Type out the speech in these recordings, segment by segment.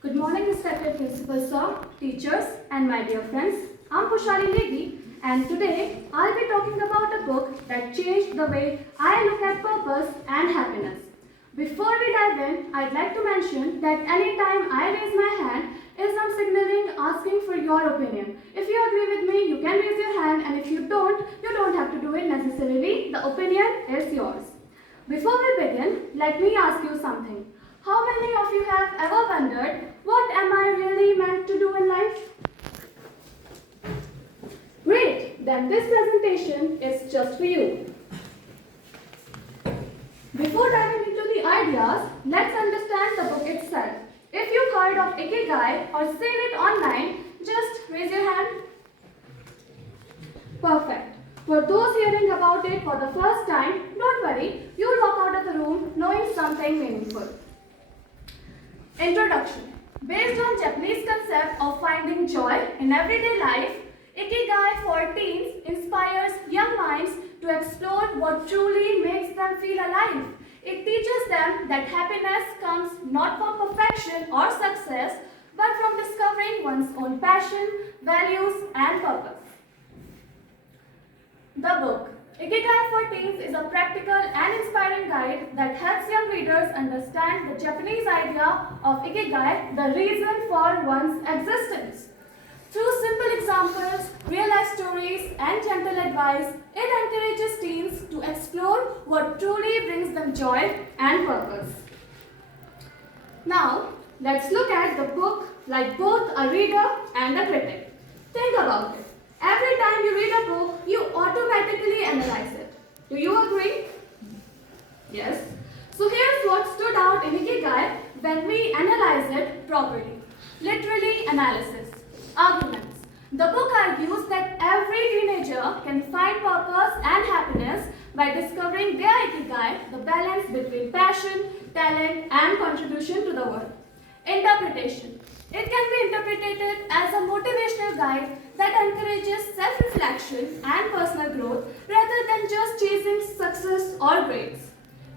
Good morning, respected Principal Sir, teachers, and my dear friends. I'm Pushali Negi, and today I'll be talking about a book that changed the way I look at purpose and happiness. Before we dive in, I'd like to mention that anytime I raise my hand is I'm signaling asking for your opinion. If you agree with me, you can raise your hand, and if you don't have to do it necessarily. The opinion is yours. Before we begin, let me ask you something. How many of you have ever wondered, what am I really meant to do in life? Great, then this presentation is just for you. Before diving into the ideas, let's understand the book itself. If you've heard of Ikigai or seen it online, just raise your hand. Perfect. For those hearing about it for the first time, don't worry, you'll walk out of the room knowing something meaningful. Introduction. Based on Japanese concept of finding joy in everyday life, Ikigai for teens inspires young minds to explore what truly makes them feel alive. It teaches them that happiness comes not from perfection or success, but from discovering one's own passion, values, and purpose. The book Ikigai for Teens is a practical and inspiring guide that helps young readers understand the Japanese idea of Ikigai, the reason for one's existence. Through simple examples, real-life stories, and gentle advice, it encourages teens to explore what truly brings them joy and purpose. Now, let's look at the book like both a reader and a critic. Think about it. Every time you read a book, you automatically analyze it. Do you agree? Yes. So here's what stood out in Ikigai when we analyze it properly. Literally analysis. Arguments. The book argues that every teenager can find purpose and happiness by discovering their Ikigai, the balance between passion, talent, and contribution to the world. Interpretation. It can be interpreted as a motivational guide that encourages self-reflection and personal growth rather than just chasing success or grades.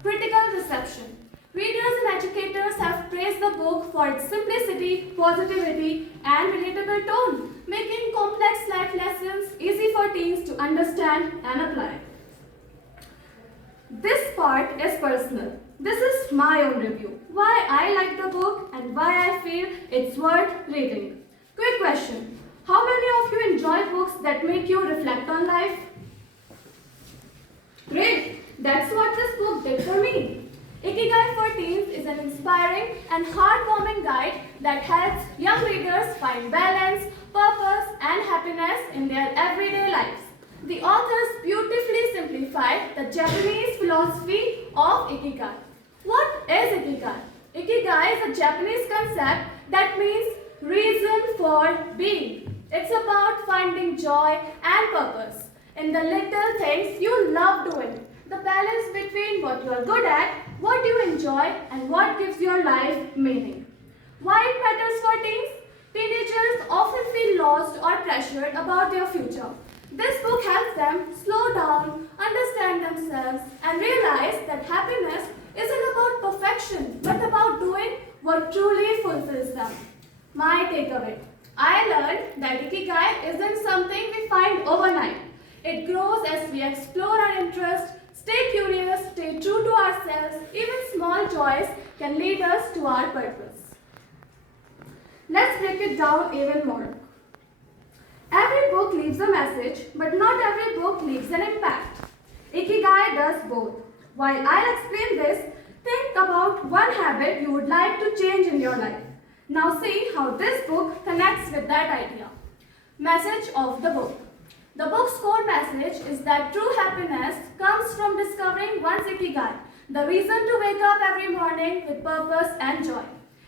Critical reception. Readers and educators have praised the book for its simplicity, positivity, and relatable tone, making complex life lessons easy for teens to understand and apply. This part is personal. This is my own review. Why I like the book and why I feel it's worth reading. Quick question. How many of you enjoy books that make you reflect on life? Great. That's what this book did for me. Ikigai for Teens is an inspiring and heartwarming guide that helps young readers find balance, purpose, and happiness in their everyday lives. The authors beautifully simplify the Japanese philosophy of Ikigai. What is Ikigai? Ikigai is a Japanese concept that means reason for being. It's about finding joy and purpose in the little things you love doing. The balance between what you are good at, what you enjoy, and what gives your life meaning. Why it matters for teens? Teenagers often feel lost or pressured about their future. This book helps them slow down, understand themselves, and realize that happiness isn't about perfection, but about doing what truly fulfills them. My takeaway. I learned that Ikigai isn't something we find overnight. It grows as we explore our interests, stay curious, stay true to ourselves. Even small joys can lead us to our purpose. Let's break it down even more. Every book leaves a message, but not every book leaves an impact. Ikigai does both. While I'll explain this, think about one habit you would like to change in your life. Now see how this book connects with that idea. Message of the book. The book's core message is that true happiness comes from discovering one's Ikigai, the reason to wake up every morning with purpose and joy.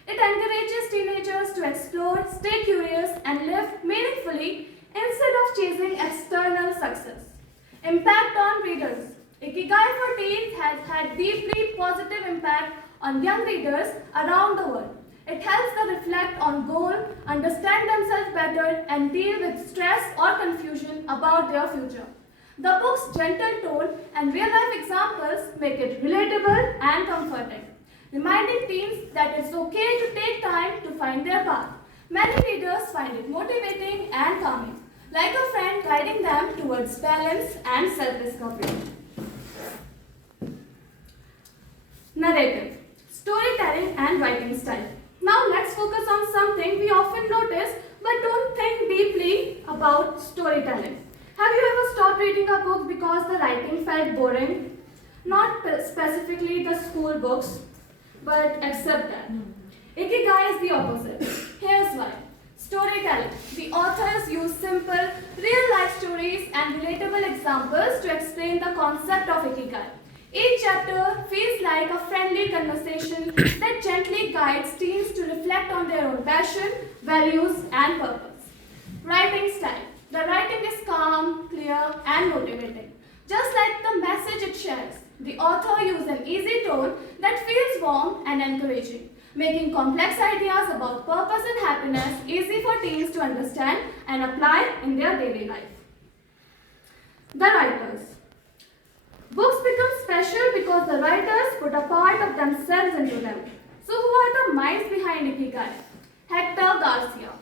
It encourages teenagers to explore, stay curious, and live meaningfully instead of chasing external success. Impact on readers. Ikigai for Teens has had deeply positive impact on young readers around the world. It helps them reflect on goals, understand themselves better, and deal with stress or confusion about their future. The book's gentle tone and real-life examples make it relatable and comforting, reminding teens that it's okay to take time to find find their path. Many readers find it motivating and calming, like a friend guiding them towards balance and self-discovery. Narrative, storytelling and writing style. Now let's focus on something we often notice but don't think deeply about: storytelling. Have you ever stopped reading a book because the writing felt boring? Not specifically the school books, but accept that. Ikigai is the opposite. Here's why. Storytelling. The authors use simple, real-life stories and relatable examples to explain the concept of Ikigai. Each chapter feels like a friendly conversation that gently guides teens to reflect on their own passion, values, and purpose. Writing style. The writing is calm, clear, and motivating. Just like the message it shares, the author uses an easy tone that feels warm and encouraging, making complex ideas about purpose and happiness easy for teens to understand and apply in their daily life. The writers. Books become special because the writers put a part of themselves into them. So who are the minds behind Ikigai? Hector Garcia.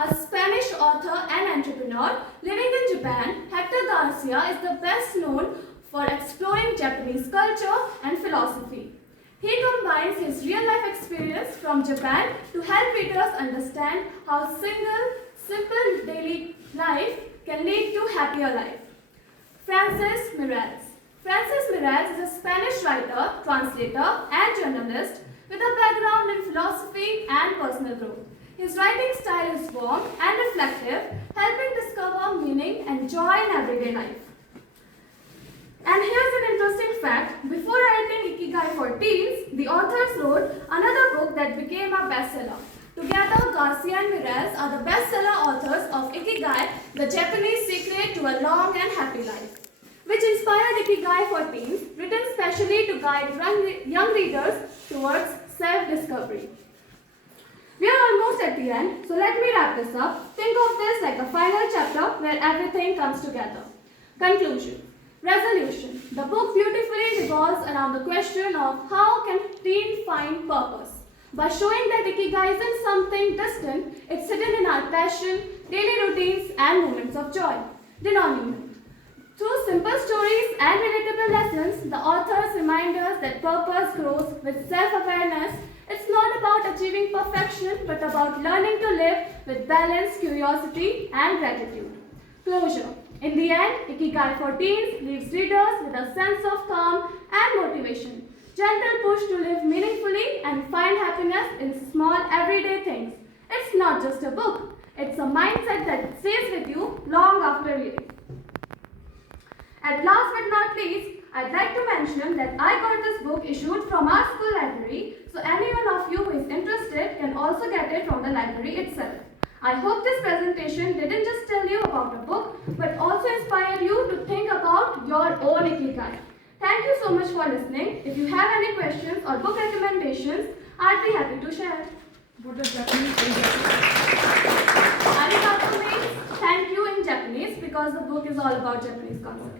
A Spanish author and entrepreneur living in Japan, Hector Garcia is the best known for exploring Japanese culture and philosophy. He combines his real-life experience from Japan to help readers understand how simple daily life can lead to happier life. Francis Miralles. Francis Miralles is a Spanish writer, translator, and journalist with a background in philosophy and personal growth. His writing style is warm and reflective, helping discover meaning and joy in everyday life. And here's an interesting fact. Before writing Ikigai for Teens, the authors wrote another book that became a bestseller. Together, Garcia and Miralles are the bestseller authors of Ikigai, The Japanese Secret to a Long and Happy Life, which inspired Ikigai for Teens, written specially to guide young readers towards self-discovery. We are almost at the end, so let me wrap this up. Think of this like a final chapter where everything comes together. Conclusion. Resolution. The book beautifully revolves around the question of how can teens find purpose. By showing that Ikigai isn't something distant, it's hidden in our passion, daily routines, and moments of joy. Denouement. Through simple stories and relatable lessons, the authors remind us that purpose grows with self-awareness. It's not about achieving perfection, but about learning to live with balance, curiosity, and gratitude. Closure. In the end, Ikigai for Teens leaves readers with a sense of calm and motivation. Gentle push to live meaningfully and find happiness in small everyday things. It's not just a book. It's a mindset that stays with you long after reading. And last but not least, I'd like to mention that I got this book issued from our school library, so any one of you who is interested can also get it from the library itself. I hope this presentation didn't just tell you about a book, but also inspire you to think about your own Ikigai. Thank you so much for listening. If you have any questions or book recommendations, I'd be happy to share. What does that mean? Arigato means thank you in Japanese because the book is all about Japanese concept.